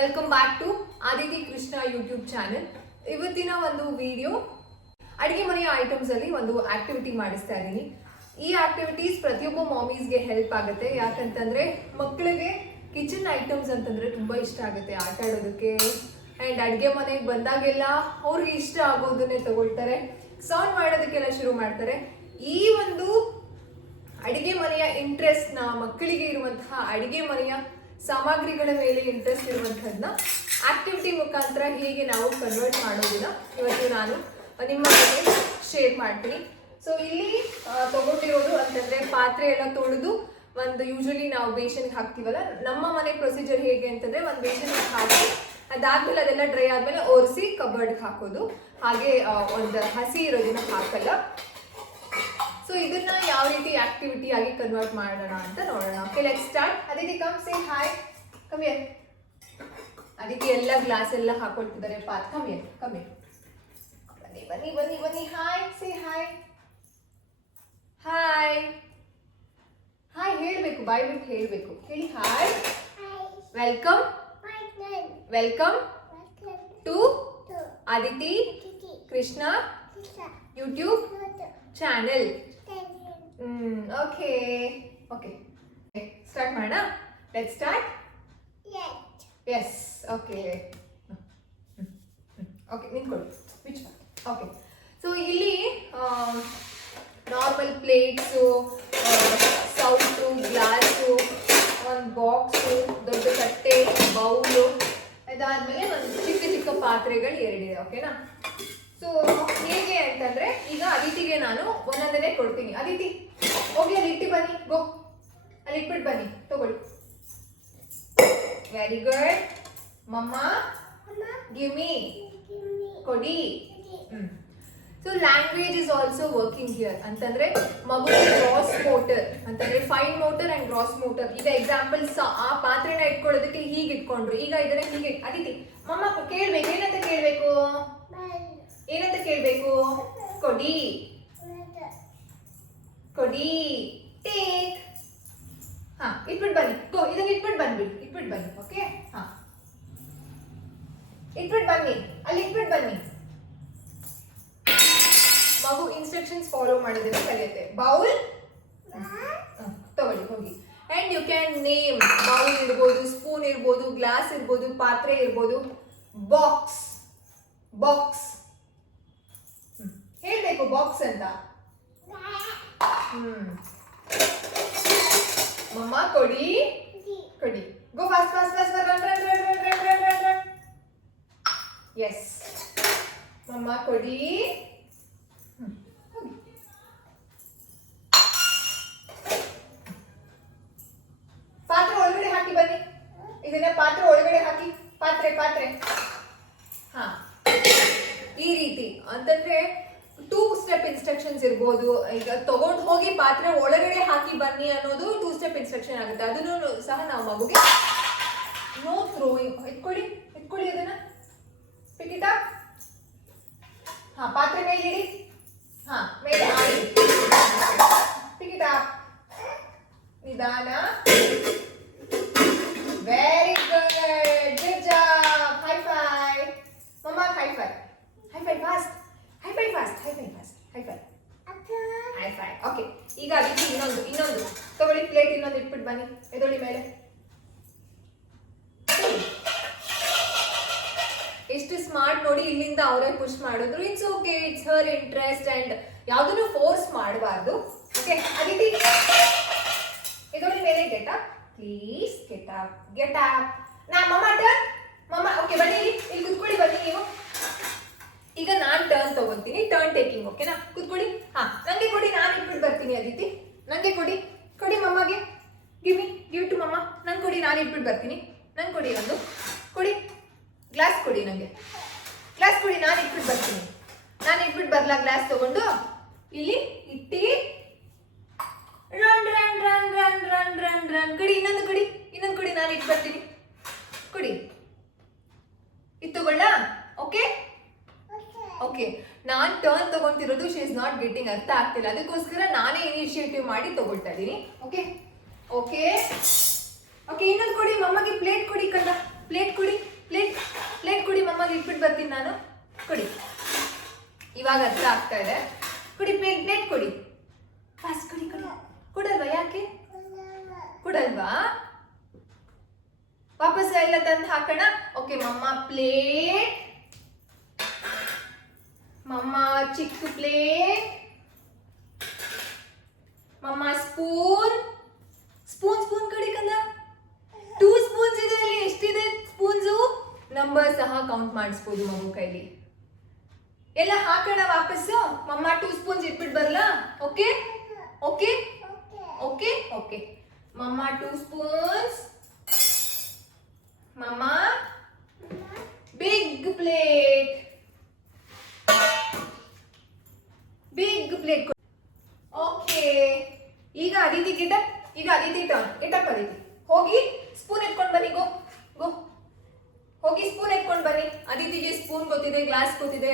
Welcome back to Aditi Krishna YouTube channel. ಇವತ್ತಿನ ಒಂದು video ಅಡುಗೆ ಮನೆಯ ಐಟಮ್ಸ್ ಅಲ್ಲಿ ಒಂದು ಆಕ್ಟಿವಿಟಿ ಮಾಡಿಸ್ತಾ ಇದ್ದೀನಿ. ಈ ಆಕ್ಟಿವಿಟೀಸ್ ಪ್ರತಿಯೊಬ್ಬ ಮಾಮೀಸ್ಗೆ ಹೆಲ್ಪ್ ಆಗುತ್ತೆ. ಯಾಕಂತಂದ್ರೆ ಮಕ್ಕಳಿಗೆ ಕಿಚನ್ ಐಟಮ್ಸ್ ಅಂತಂದ್ರೆ ತುಂಬಾ ಇಷ್ಟ ಆಗುತ್ತೆ ಆಟ ಆಡೋದಕ್ಕೆ. ಅಂಡ್ ಅಡುಗೆ ಮನೆಗೆ ಬಂದಾಗೆಲ್ಲ ಅವ್ರಿಗೆ ಇಷ್ಟ ಆಗೋದನ್ನೇ ತಗೊಳ್ತಾರೆ, ಸೌಂಡ್ ಮಾಡೋದಕ್ಕೆಲ್ಲ ಶುರು ಮಾಡ್ತಾರೆ. ಈ ಒಂದು ಅಡುಗೆ ಮನೆಯ ಇಂಟ್ರೆಸ್ಟ್ ನ, ಮಕ್ಕಳಿಗೆ ಇರುವಂತಹ ಅಡುಗೆ ಮನೆಯ ಸಾಮಗ್ರಿಗಳ ಮೇಲೆ ಇಂಟ್ರೆಸ್ಟ್ ಇರುವಂತಹದನ್ನ ಆಕ್ಟಿವಿಟಿ ಮುಖಾಂತರ ಹೇಗೆ ನಾವು ಕನ್ವರ್ಟ್ ಮಾಡೋದನ್ನ ಇವತ್ತು ನಾನು ನಿಮ್ಮ ಜೊತೆ ಶೇರ್ ಮಾಡ್ತೀನಿ. ಸೊ ಇಲ್ಲಿ ತಗೊಂಡಿರೋದು ಅಂತಂದ್ರೆ ಪಾತ್ರೆ ಎಲ್ಲ ತೊಳೆದು ಒಂದು ಯೂಶಲಿ ನಾವು ಬೇಷನ್ಗೆ ಹಾಕ್ತೀವಲ್ಲ, ನಮ್ಮ ಮನೆ ಪ್ರೊಸೀಜರ್ ಹೇಗೆ ಅಂತಂದ್ರೆ ಒಂದು ಬೇಷನ್ಗೆ ಹಾಕಿ ಅದಾದ್ಮೇಲೆ ಅದೆಲ್ಲ ಡ್ರೈ ಆದ್ಮೇಲೆ ಒರೆಸಿ ಕಬರ್ಡ್ಗೆ ಹಾಕೋದು. ಹಾಗೆ ಒಂದು ಹಸಿ ಇರೋದನ್ನ ಹಾಕಲ್ಲ. ಸೊ ಇದನ್ನ ಯಾವ ರೀತಿ ಆಕ್ಟಿವಿಟಿ ಆಗಿ ಕನ್ವರ್ಟ್ ಮಾಡೋಣ ಅಂತ ನೋಡೋಣ. Okay, let's start. Aditi come say hi. Come here. Aditi ಎಲ್ಲ ಗ್ಲಾಸ್ ಎಲ್ಲ ಹಾಕೊಳ್ತಿದ್ದಾರೆ. ಪಾತ್ ಕಮ್ ಹಿಯರ್, ಕಮ್ ಹಿಯರ್. ಬನ್ನಿ ಬನ್ನಿ ಬನ್ನಿ ಬನ್ನಿ. Hi, say hi. Hi hi ಹೇಳ್ಬೇಕು, ಬಾಯ್ ಬಿಟ್ಟು ಹೇಳ್ಬೇಕು. ಹೇಳಿ hi. Welcome welcome to Aditi Krishna YouTube channel. Okay okay, start ಮಾಡೋಣ. Let's start. Yes, okay okay, ನಿಂತ್ಕೊಳ್ಳಿ. Which one? ಓಕೆ, ಸೊ ಇಲ್ಲಿ ನಾರ್ಮಲ್ ಪ್ಲೇಟ್ಸು, ಸೌಟು, ಗ್ಲಾಸು, ಒಂದು ಬಾಕ್ಸು, ದೊಡ್ಡ ತಟ್ಟೆ, ಬೌಲು, ಅದಾದ್ಮೇಲೆ ಒಂದು ಚಿಕ್ಕ ಚಿಕ್ಕ ಪಾತ್ರೆಗಳು ಎರಡಿದೆ. ಓಕೆನಾ? ಸೊ ಹೇಗೆ ಅಂತಂದ್ರೆ ಈಗ ಅದಿತಿಗೆ ನಾನು ಒಂದೊಂದನೇ ಕೊಡ್ತೀನಿ. ಅದಿತಿ ಹೋಗಿ ಅಲ್ಲಿ ಇಟ್ಟು ಬನ್ನಿ, ಗೋ ಅಲ್ಲಿ ಇಟ್ಬಿಟ್ಟು ಬನ್ನಿ, ತಗೊಳ್ಳಿ. Very good. ಮಮ್ಮ ಗಿವ್ ಮೀ, ಕೊಡಿ. So language is also working here. ಅಂತಂದ್ರೆ ಮಗುವಿಗೆ ಗ್ರಾಸ್ ಮೋಟರ್ ಅಂತಂದ್ರೆ fine motor and gross motor. ಈಗ ಎಕ್ಸಾಂಪಲ್ ಆ ಪಾತ್ರೆನ ಇಟ್ಕೊಳ್ಳೋದಕ್ಕೆ ಹೀಗೆ ಇಟ್ಕೊಂಡ್ರು, ಈಗ ಇದನ್ನ ಹೀಗೆ. ಅದಿತಿ ಮಮ್ಮ ಕೇಳ್ಬೇಕು, ಏನಂತ ಕೇಳ್ಬೇಕು? ಏನಂತ ಕೇಳ್ಬೇಕು? ಕೊಡಿ ಕೊಡಿ, ಟೇಕ್. ಹಾ, ಇಟ್ಬಿಟ್ಟು ಬನ್ನಿ, ಗೋ. ಇದನ್ನ ಇಟ್ಬಿಟ್ಟು ಬಂದ್ಬಿಡಿ, ಇಟ್ಬಿಟ್ಟು ಬನ್ನಿ. ಓಕೆ, ಹಾ, ಇಟ್ಬಿಟ್ಟು ಬನ್ನಿ, ಅಲ್ಲಿ ಇಟ್ಬಿಟ್ಟು ಬನ್ನಿ. ಮಗು ಇನ್ಸ್ಟ್ರಕ್ಷನ್ಸ್ ಫಾಲೋ ಮಾಡೋದನ್ನ ಕಲಿಯುತ್ತೆ. ಬೌಲ್ ತಗೊಳ್ಳಿ ಹೋಗಿ. And you can name. Bowl ಇರ್ಬೋದು, ಸ್ಪೂನ್ ಇರ್ಬೋದು, ಗ್ಲಾಸ್ ಇರ್ಬೋದು, ಪಾತ್ರೆ ಇರ್ಬೋದು. ಬಾಕ್ಸ್ ಬಾಕ್ಸ್ ಹೇಳ್ಬೇಕು, ಬಾಕ್ಸ್ ಅಂತ. ಮಮ್ಮ ಕೊಡಿ ಕೊಡಿ, go fast fast fast, run run run run run run run run. Yes, ಮಮ್ಮ ಕೊಡಿ. ಪಾತ್ರೆ ಒಳಗಡೆ ಹಾಕಿ ಬನ್ನಿ. ಇದನ್ನ ಪಾತ್ರೆ ಒಳಗಡೆ ಹಾಕಿ. ಪಾತ್ರೆ ಪಾತ್ರೆ. ಹಾ, ಈ ರೀತಿ ಅಂತಂದ್ರೆ 2 ಸ್ಟೆಪ್ ಇನ್ಸ್ಟ್ರಕ್ಷನ್ಸ್ ಇರ್ಬೋದು. ಈಗ ತಗೊಂಡು ಹೋಗಿ ಪಾತ್ರೆ ಒಳಗಡೆ ಹಾಕಿ ಬನ್ನಿ ಅನ್ನೋದು 2 ಸ್ಟೆಪ್ ಇನ್ಸ್ಟ್ರಕ್ಷನ್ ಆಗುತ್ತೆ. ಅದನ್ನು ಸಹ ನಾವು ಮಗುಗೆ ನೋ ಥ್ರೋಯಿಂಗ್. ಇಟ್ಕೊಳ್ಳಿ ಇಟ್ಕೊಳ್ಳಿ, ಅದನ್ನ ಪಿಕ್ ಇಟ್ ಅಪ್. ಹಾ, ಪಾತ್ರೆ ಮೇಲೆ ಇಡಿ. ಹಾ, ಮೇಲೆ ಆಡಿ. Pick it up. ನಿಧಾನ. Very good, good job. High five. ಮಮ್ಮ high five. High five fast, high five fast, high five fast, high five high five. Okay, ಈಗ ಅದಕ್ಕೆ ಇನ್ನೊಂದು ತಗೊಳ್ಳಿ. ಪ್ಲೇಟ್ ಇನ್ನೊಂದು ಇಟ್ಬಿಟ್ಟು ಬನ್ನಿ, ಎದೊಳ್ಳಿ ಮೇಲೆ. ಎಷ್ಟು ಸ್ಮಾರ್ಟ್ ನೋಡಿ, ಇಲ್ಲಿಂದ ಅವರೇ ಪುಷ್ ಮಾಡಿದ್ರು. It's okay, it's Har interest. And ಯಾವುದನ್ನು ಫೋರ್ಸ್ ಮಾಡಬಾರ್ದು. ಓಕೆ, ಅದಿತಿ ಎದೊಳ್ಳಿ ಮೇಲೆ. Get up please, get up, get up. ನಾ ಮಮ್ಮ ಟರ್ನ್. ಮಮ್ಮ ಓಕೆ, ಬನ್ನಿ ಇಲ್ಲಿ ಕುತ್ಕೊಳ್ಳಿ. ಬನ್ನಿ ನೀವು. ಈಗ ನಾನ್ ಟರ್ನ್ ತಗೊಂತೀನಿ, ಟರ್ನ್ ಟೇಕಿಂಗ್. ಓಕೆನಾ? ಕುತ್ಕೊಳ್ಳಿ. ಹಾ, ನಂಗೆ ಕೊಡಿ, ನಾನು ಇಟ್ಬಿಟ್ಟು ಬರ್ತೀನಿ. ಅದಿತಿ ನಂಗೆ ಕೊಡಿ, ಕೊಡಿ ಮಮ್ಮಗೆ. ಗಿವ್ ಮಿ, ಗಿವ್ ಟು ಮಮ್ಮ. ನಂಗೆ ಕೊಡಿ, ನಾನು ಇಟ್ಬಿಟ್ಟು ಬರ್ತೀನಿ. ನಂಗೆ ಕೊಡಿ, ಒಂದು ಕೊಡಿ. ಗ್ಲಾಸ್ ಕೊಡಿ, ನಂಗೆ ಗ್ಲಾಸ್ ಕೊಡಿ, ನಾನು ಇಟ್ಬಿಟ್ಟು ಬರ್ತೀನಿ. ನಾನು ಇಟ್ಬಿಟ್ಟು ಬರ್ಲಾ? ಗ್ಲಾಸ್ ತಗೊಂಡು ಇಲ್ಲಿ ಇಟ್ಟಿ. Run run run run run run run. ಕೊಡಿ, ಇನ್ನೊಂದು ಕೊಡಿ, ಇನ್ನೊಂದು ಕೊಡಿ, ನಾನು ಇಟ್ಟು ಬರ್ತೀನಿ. ಕೊಡಿ, ಇದು ತಗೊಳ್ಳ. ಓಕೆ ಓಕೆ, ನಾನು ಟರ್ನ್ ತಗೊಂತಿರೋದು. ಶಿ ಇಸ್ ನಾಟ್ ಗೆಟಿಂಗ್, ಅರ್ಥ ಆಗ್ತಿಲ್ಲ. ಅದಕ್ಕೋಸ್ಕರ ನಾನೇ ಇನಿಷಿಯೇಟಿವ್ ಮಾಡಿ ತಗೊಳ್ತಾ ಇದ್ದೀನಿ. ಓಕೆ ಓಕೆ ಓಕೆ, ಇನ್ನೊಂದು ಕೊಡಿ ಮಮ್ಮಗೆ. ಪ್ಲೇಟ್ ಕೊಡಿ ಕಂದ. ಪ್ಲೇಟ್ ಕುಡಿ, ಪ್ಲೇಟ್ ಕುಡಿ. ಮಮ್ಮಗೆ ಇಟ್ಬಿಟ್ಟು ಬರ್ತೀನಿ ನಾನು. ಕುಡಿ. ಇವಾಗ ಅರ್ಥ ಆಗ್ತಾ ಇದೆ. ಕುಡಿ, ಪ್ಲೇಟ್ ಕುಡಿ. ಫಾಸ್ಟ್ ಕುಡಿ. ಕುಡಲ್ವಾ? ಯಾಕೆ ಕುಡಲ್ವಾ? ವಾಪಸ್ ಎಲ್ಲ ತಂದು ಹಾಕೋಣ. ಓಕೆ ಮಮ್ಮ ಪ್ಲೇಟ್, ಮಮ್ಮ ಚಿಕ್ಕ ಪ್ಲೇಟ್, ಮಮ್ಮ ಸ್ಪೂನ್ ಕಡೆ ಕಂದ 2 ಸ್ಪೂನ್ಸ್ ಇದೆ ಅಲ್ಲಿ. ಎಷ್ಟಿದೆ ಸ್ಪೂನ್ಸು? ನಂಬರ್ ಸಹ ಕೌಂಟ್ ಮಾಡಿಸ್ಬೋದು ಮಗು ಕೈಲಿ. ಎಲ್ಲ ಹಾಕೋಣ ವಾಪಸ್ಸು. ಮಮ್ಮ 2 ಸ್ಪೂನ್ಸ್ ಇಟ್ಬಿಟ್ಟು ಬರಲಾ? Okay okay okay okay. ಮಮ್ಮ 2 ಸ್ಪೂನ್ಸ್. ಮಮ್ಮ ಬಿಗ್ ಪ್ಲೇಟ್, ಓಕೆ. ಈಗ ಅದಿತಿ ಗೆಟಪ್. ಈಗ ಅದಿತಿ ಟರ್ನ್. ಗೆಟಪ್ ಅದಿತಿ. ಹೋಗಿ ಸ್ಪೂನ್ ಎತ್ಕೊಂಡು ಬನ್ನಿ. ಗೋ ಹೋಗಿ ಸ್ಪೂನ್ ಎತ್ಕೊಂಡು ಬನ್ನಿ. ಅದಿತಿಗೆ ಸ್ಪೂನ್ ಗೊತ್ತಿದೆ, ಗ್ಲಾಸ್ ಗೊತ್ತಿದೆ,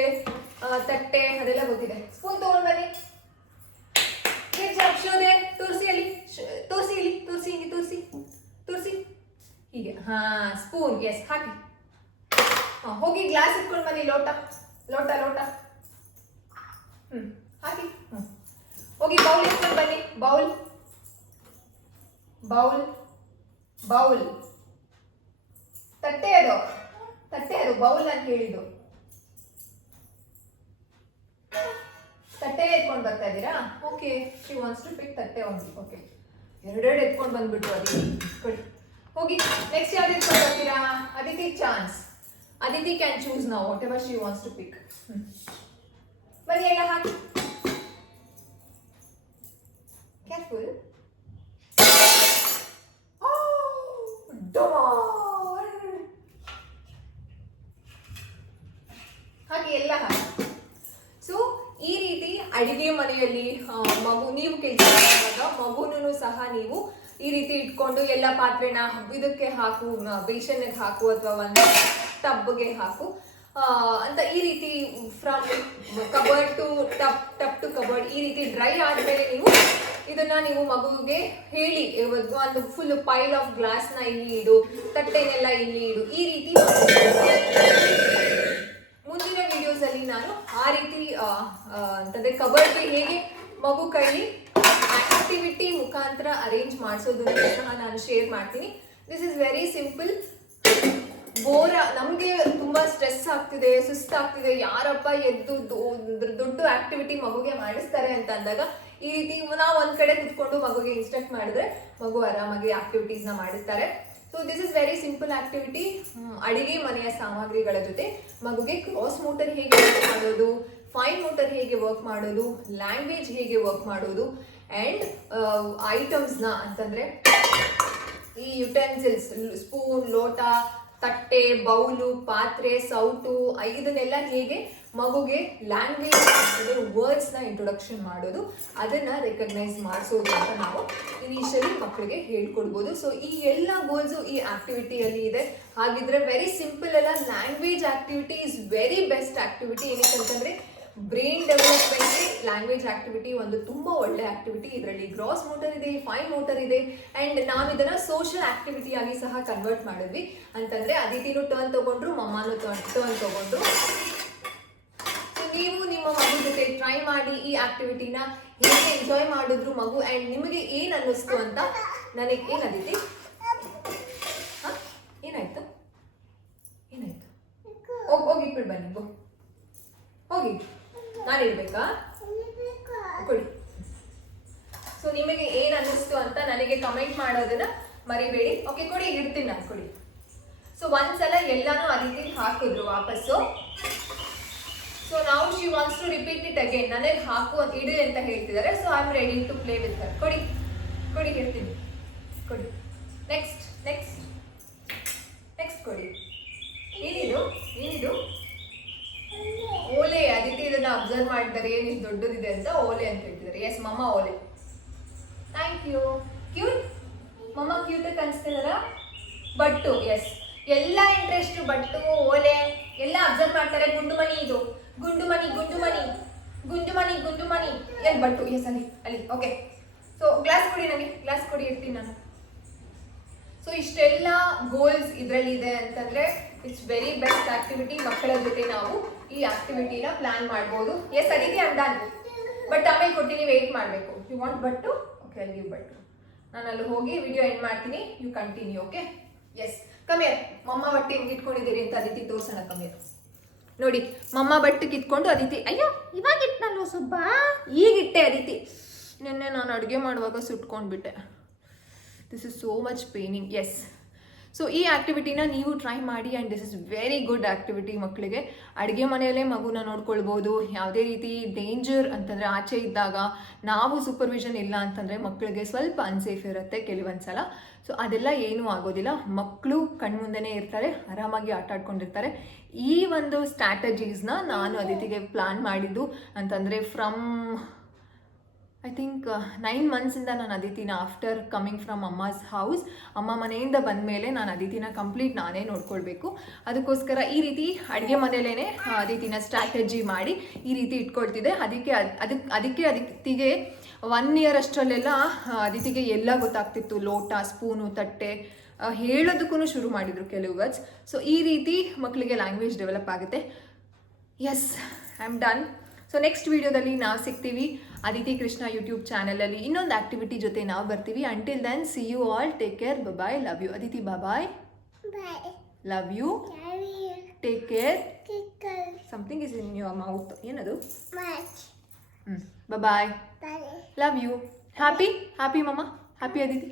ತಟ್ಟೆ ಅದೆಲ್ಲ ಗೊತ್ತಿದೆ. ಸ್ಪೂನ್ ತಗೊಂಡ್ ಬನ್ನಿ. ಶೋದೆ ತೋರಿಸಿ ಅಲ್ಲಿ, ತೋರಿಸಿ ಹಿಂಗೆ ತೋರಿಸಿ ಹೀಗೆ. ಹಾ ಸ್ಪೂನ್, ಎಸ್ ಹಾಕಿ. ಹೋಗಿ ಗ್ಲಾಸ್ ಇಟ್ಕೊಂಡು ಬನ್ನಿ. ಲೋಟ ಹಾಕಿ. ಹೋಗಿ ಬೌಲ್ ಇಟ್ಕೊಂಡು ಬನ್ನಿ. ಬೌಲ್ ತಟ್ಟೆ ಅದು ಬೌಲ್ ಅಂತ ಹೇಳಿದ್ದು. ತಟ್ಟೆ ಎತ್ಕೊಂಡು ಬರ್ತಾ ಇದ್ದೀರಾ? Okay, she wants to pick ತಟ್ಟೆ ಒಂದು. ಓಕೆ, ಎರಡೆರಡು ಎತ್ಕೊಂಡು ಬಂದ್ಬಿಟ್ಟು ಅದಿತಿ ಕೊಡಿ. ಹೋಗಿ ನೆಕ್ಸ್ಟ್ ಯಾವ್ದು ಎತ್ಕೊಂಡು ಬರ್ತೀರಾ? Aditi chance. Aditi can choose ನಾವು whatever she wants to pick. ಬನ್ನಿ ಎಲ್ಲ ಹಾಕಿ. ಕೇರ್ಫುಲ್. ಹಾಗೆ ಎಲ್ಲ ಹಾಕಿ. ಸೊ ಈ ರೀತಿ ಅಡಿಗೆ ಮನೆಯಲ್ಲಿ ಮಗು ನೀವು ಕೆಲಸ ಮಾಡುವಾಗ ಮಗುನೂ ಸಹ ನೀವು ಈ ರೀತಿ ಇಟ್ಕೊಂಡು ಎಲ್ಲ ಪಾತ್ರೆನ ಇದಕ್ಕೆ ಹಾಕು, ಬೇಷನ್ಗೆ ಹಾಕು ಅಥವಾ ಒಂದು ಟಬ್ಗೆ ಹಾಕು ಅಂತ ಈ ರೀತಿ from cupboard to tub to cupboard ಈ ರೀತಿ ಡ್ರೈ ಆದ್ಮೇಲೆ ನೀವು ಮಗುವಿಗೆ ಹೇಳಿ ಒಂದು ಫುಲ್ ಪೈಲ್ ಆಫ್ ಗ್ಲಾಸ್ನ ಇಲ್ಲಿ ಇಡು, ತಟ್ಟೆನೆಲ್ಲ ಇಲ್ಲಿ ಇಡು, ಈ ರೀತಿ. ಮುಂದಿನ ವಿಡಿಯೋಸ್ ಅಲ್ಲಿ ನಾನು ಆ ರೀತಿ ಅಂತಂದ್ರೆ ಕಬರ್ಡ್ಗೆ ಹೇಗೆ ಮಗು ಕೈಲಿ ಆಕ್ಟಿವಿಟಿ ಮುಖಾಂತರ ಅರೇಂಜ್ ಮಾಡಿಸೋದನ್ನು ಸಹ ನಾನು ಶೇರ್ ಮಾಡ್ತೀನಿ. This is very simple. ನಮಗೆ ತುಂಬಾ ಸ್ಟ್ರೆಸ್ ಆಗ್ತಿದೆ, ಸುಸ್ತಾಗ್ತಿದೆ, ಯಾರಪ್ಪ ಎದ್ದು ದೊಡ್ಡ ಆಕ್ಟಿವಿಟಿ ಮಗುಗೆ ಮಾಡಿಸ್ತಾರೆ ಅಂತ ಅಂದಾಗ ಈ ರೀತಿ ನಾವು ಒಂದ್ ಕಡೆ ಕುತ್ಕೊಂಡು ಮಗುಗೆ ಇನ್ಸ್ಟ್ರಕ್ಟ್ ಮಾಡಿದ್ರೆ ಮಗು ಆರಾಮಾಗಿ ಆಕ್ಟಿವಿಟೀಸ್ನ ಮಾಡಿಸ್ತಾರೆ. So this is very simple activity. ಅಡಿಗೆ ಮನೆಯ ಸಾಮಗ್ರಿಗಳ ಜೊತೆ ಮಗುಗೆ ಕ್ರಾಸ್ ಮೋಟರ್ ಹೇಗೆ ವರ್ಕ್ ಮಾಡೋದು, ಫೈನ್ ಮೋಟರ್ ಹೇಗೆ ವರ್ಕ್ ಮಾಡೋದು, ಲ್ಯಾಂಗ್ವೇಜ್ ಹೇಗೆ ವರ್ಕ್ ಮಾಡೋದು, ಆ್ಯಂಡ್ ಐಟಮ್ಸ್ನ ಅಂತಂದ್ರೆ ಈ ಯುಟೆನ್ಸಿಲ್ಸ್, ಸ್ಪೂನ್, ಲೋಟ, ತಟ್ಟೆ, ಬೌಲು, ಪಾತ್ರೆ, ಸೌಟು, ಇದನ್ನೆಲ್ಲ ಹೇಗೆ ಮಗುಗೆ ಲ್ಯಾಂಗ್ವೇಜ್ ಅಂದರೆ ವರ್ಡ್ಸ್ನ ಇಂಟ್ರೊಡಕ್ಷನ್ ಮಾಡೋದು, ಅದನ್ನು ರೆಕಗ್ನೈಸ್ ಮಾಡಿಸೋದು ಅಂತ ನಾವು ಇನಿಷಿಯಲಿ ಮಕ್ಕಳಿಗೆ ಹೇಳ್ಕೊಡ್ಬೋದು. ಸೊ ಈ ಎಲ್ಲ ಗೋಲ್ಸು ಈ ಆಕ್ಟಿವಿಟಿಯಲ್ಲಿ ಇದೆ. ಹಾಗಿದ್ರೆ ವೆರಿ ಸಿಂಪಲ್ ಅಲ್ಲ, language activity is very best activity. ಏನಕ್ಕಂತಂದರೆ ಬ್ರೈನ್ ಡೆವಲಪ್ಮೆಂಟ್ಗೆ ಲ್ಯಾಂಗ್ವೇಜ್ ಆಕ್ಟಿವಿಟಿ ಒಂದು ತುಂಬ ಒಳ್ಳೆ ಆಕ್ಟಿವಿಟಿ. ಇದರಲ್ಲಿ ಗ್ರಾಸ್ ಮೋಟರ್ ಇದೆ, ಫೈನ್ ಮೋಟರ್ ಇದೆ, ಆ್ಯಂಡ್ ನಾವು ಇದನ್ನು ಸೋಷಿಯಲ್ ಆಕ್ಟಿವಿಟಿಯಾಗಿ ಸಹ ಕನ್ವರ್ಟ್ ಮಾಡಿದ್ವಿ. ಅಂತಂದರೆ ಅದಿತಿನೂ ಟರ್ನ್ ತೊಗೊಂಡ್ರು, ಮಮ್ಮನೂ ಟರ್ನ್ ತೊಗೊಂಡ್ರು. ಸೊ ನೀವು ನಿಮ್ಮ ಮಗು ಜೊತೆ ಟ್ರೈ ಮಾಡಿ ಈ ಆಕ್ಟಿವಿಟಿನ ಹೇಗೆ ಎಂಜಾಯ್ ಮಾಡಿದ್ರು ಮಗು, ಆ್ಯಂಡ್ ನಿಮಗೆ ಏನು ಅನ್ನಿಸ್ತು ಅಂತ ನನಗೆ ಏನದಿತಿ ಏನಾಯ್ತು ಹೋಗಿಟ್ಬಿಟ್ಟು ಬನ್ನಿ. ಹೋಗಿ ನಾನು ಇಡ್ಬೇಕಾ? ಕೊಡಿ. ಸೊ ನಿಮಗೆ ಏನು ಅನ್ನಿಸ್ತು ಅಂತ ನನಗೆ ಕಮೆಂಟ್ ಮಾಡೋದನ್ನ ಮರಿಬೇಡಿ. ಓಕೆ, ಕೊಡಿ, ಇಡ್ತೀನಿ ನಾನು. ಕೊಡಿ. ಸೊ ಒಂದ್ಸಲ ಎಲ್ಲಾನು ಆ ರೀತಿ ಹಾಕಿದ್ರು ವಾಪಸ್ಸು. ಸೊ ನಾವು she wants to repeat it again. ನನಗೆ ಹಾಕು ಅಂತ ಇಡು ಅಂತ ಹೇಳ್ತಿದ್ದಾರೆ. So I am ready to play with her. ಕೊಡಿ ಹೇಳ್ತೀನಿ. ಕೊಡಿ. ನೆಕ್ಸ್ಟ್ ಕೊಡಿ. ಏನಿದು ಓಲೆ. ಅದಕ್ಕೆ ಇದನ್ನ ಅಬ್ಸರ್ವ್ ಮಾಡ್ತಾರೆ, ಏನಿಷ್ಟು ದೊಡ್ಡದಿದೆ ಅಂತ ಓಲೆ ಅಂತ ಹೇಳ್ತಿದ್ದಾರೆ. ಎಸ್ ಮಮ್ಮ, ಓಲೆ. Thank you. ಕ್ಯೂಟ್ ಮಮ್ಮ, ಕ್ಯೂಟ್ ಅನ್ಸ್ತಿದಾರ. ಬಟ್ಟು, ಎಸ್, ಎಲ್ಲ ಇಂಟ್ರೆಸ್ಟ್. ಬಟ್ಟು, ಓಲೆ ಎಲ್ಲ ಅಬ್ಸರ್ವ್ ಮಾಡ್ತಾರೆ. ಗುಂಡುಮಣಿ, ಇದು ಗುಂಡುಮಣಿ. ಎಲ್ಲಿ ಬಟ್ಟು? ಎಸ್, ಅಲ್ಲಿ. ಓಕೆ. ಸೊ ಗ್ಲಾಸ್ ಕೊಡಿ, ನನಗೆ ಗ್ಲಾಸ್ ಕೊಡಿ, ಇರ್ತೀನಿ ನಾನು. ಸೊ ಇಷ್ಟೆಲ್ಲ ಗೋಲ್ಸ್ ಇದರಲ್ಲಿ ಇದೆ ಅಂತಂದ್ರೆ ಇಟ್ಸ್ ವೆರಿ ಬೆಸ್ಟ್ ಆಕ್ಟಿವಿಟಿ. ಮಕ್ಕಳ ಜೊತೆ ನಾವು ಈ ಆಕ್ಟಿವಿಟಿನ ಪ್ಲಾನ್ ಮಾಡ್ಬೋದು. Yes Aditi I am done. But ಆಮೇಲೆ ಕೊಟ್ಟಿನಿ, ವೇಟ್ ಮಾಡಬೇಕು. ಯು ವಾಂಟ್ ಬಟ್ಟು? ಓಕೆ ಅಲ್ಲಿ ಬಟ್ಟು. ನಾನು ಅಲ್ಲಿ ಹೋಗಿ ವಿಡಿಯೋ ಎಂಡ್ ಮಾಡ್ತೀನಿ, you continue. Okay yes come here ಮಮ್ಮ ಬಟ್ಟೆ ಹೆಂಗೆ ಇಟ್ಕೊಂಡಿದ್ದೀರಿ ಅಂತ ಅದಿತಿ ತೋರ್ಸೋಣ. ಕಮ್ಮಿಯರ್ ನೋಡಿ, ಮಮ್ಮ ಬಟ್ಟೆ ಕಿತ್ಕೊಂಡು ಅದಿತಿ ಅಯ್ಯೋ ಇವಾಗ ಇಟ್ಟನಲ್ವ ಸುಬ್ಬ, ಈಗಿಟ್ಟೆ ಅದಿತಿ. ನಿನ್ನೆ ನಾನು ಅಡುಗೆ ಮಾಡುವಾಗ ಸುಟ್ಕೊಂಡ್ಬಿಟ್ಟೆ. This is so much paining. Yes so ಈ ಆ್ಯಕ್ಟಿವಿಟಿನ ನೀವು ಟ್ರೈ ಮಾಡಿ and this is very good activity. ಮಕ್ಕಳಿಗೆ ಅಡುಗೆ ಮನೆಯಲ್ಲೇ ಮಗುನ ನೋಡ್ಕೊಳ್ಬೋದು. ಯಾವುದೇ ರೀತಿ ಡೇಂಜರ್ ಅಂತಂದರೆ ಆಚೆ ಇದ್ದಾಗ ನಾವು ಸೂಪರ್ವಿಷನ್ ಇಲ್ಲ ಅಂತಂದರೆ ಮಕ್ಕಳಿಗೆ ಸ್ವಲ್ಪ ಅನ್ಸೇಫ್ ಇರುತ್ತೆ ಕೆಲವೊಂದ್ಸಲ. ಸೊ ಅದೆಲ್ಲ ಏನೂ ಆಗೋದಿಲ್ಲ. ಮಕ್ಕಳು ಕಣ್ಮುಂದೆನೇ ಇರ್ತಾರೆ, ಆರಾಮಾಗಿ ಆಟ ಆಡ್ಕೊಂಡಿರ್ತಾರೆ. ಈ ಒಂದು ಸ್ಟ್ರಾಟಜೀಸ್ನ ನಾನು ಅದಿತಿಗೆ ಪ್ಲಾನ್ ಮಾಡಿದ್ದು ಅಂತಂದರೆ ಫ್ರಮ್ ಐ ಥಿಂಕ್ 9 ಮಂತ್ಸಿಂದ ನಾನು ಅದಿತಿನ ಆಫ್ಟರ್ ಕಮಿಂಗ್ ಫ್ರಮ್ ಅಮ್ಮಾಸ್ ಹೌಸ್, ಅಮ್ಮ ಮನೆಯಿಂದ ಬಂದ ಮೇಲೆ ನಾನು ಅದಿತಿನ ಕಂಪ್ಲೀಟ್ ನಾನೇ ನೋಡ್ಕೊಳ್ಬೇಕು. ಅದಕ್ಕೋಸ್ಕರ ಈ ರೀತಿ ಅಡುಗೆ ಮನೆಯಲ್ಲೇ ಅದಿತಿನ ಸ್ಟ್ರಾಟಜಿ ಮಾಡಿ ಈ ರೀತಿ ಇಟ್ಕೊಳ್ತಿದ್ದೆ. ಅದಕ್ಕೆ ಅದಿತಿಗೆ 1 ಇಯರ್ ಅಷ್ಟರಲ್ಲೆಲ್ಲ ಅದಿತಿಗೆ ಎಲ್ಲ ಗೊತ್ತಾಗ್ತಿತ್ತು. ಲೋಟ, ಸ್ಪೂನು, ತಟ್ಟೆ ಹೇಳೋದಕ್ಕೂ ಶುರು ಮಾಡಿದರು ಕೆಲವು ವರ್ಡ್ಸ್. ಸೊ ಈ ರೀತಿ ಮಕ್ಕಳಿಗೆ ಲ್ಯಾಂಗ್ವೇಜ್ ಡೆವಲಪ್ ಆಗುತ್ತೆ. Yes I am done. So next ವಿಡಿಯೋದಲ್ಲಿ ನಾವು ಸಿಗ್ತೀವಿ ಅದಿತಿ ಕೃಷ್ಣ ಯೂಟ್ಯೂಬ್ ಚಾನಲಲ್ಲಿ ಇನ್ನೊಂದು ಆ್ಯಕ್ಟಿವಿಟಿ ಜೊತೆ ನಾವು ಬರ್ತೀವಿ. Until then see you all, take care, bye, love you. Aditi bye, love you, take care. Something is in your mouth. ಏನದು? Bye, love you. ಹ್ಯಾಪಿ ಮಮ್ಮ, happy Aditi.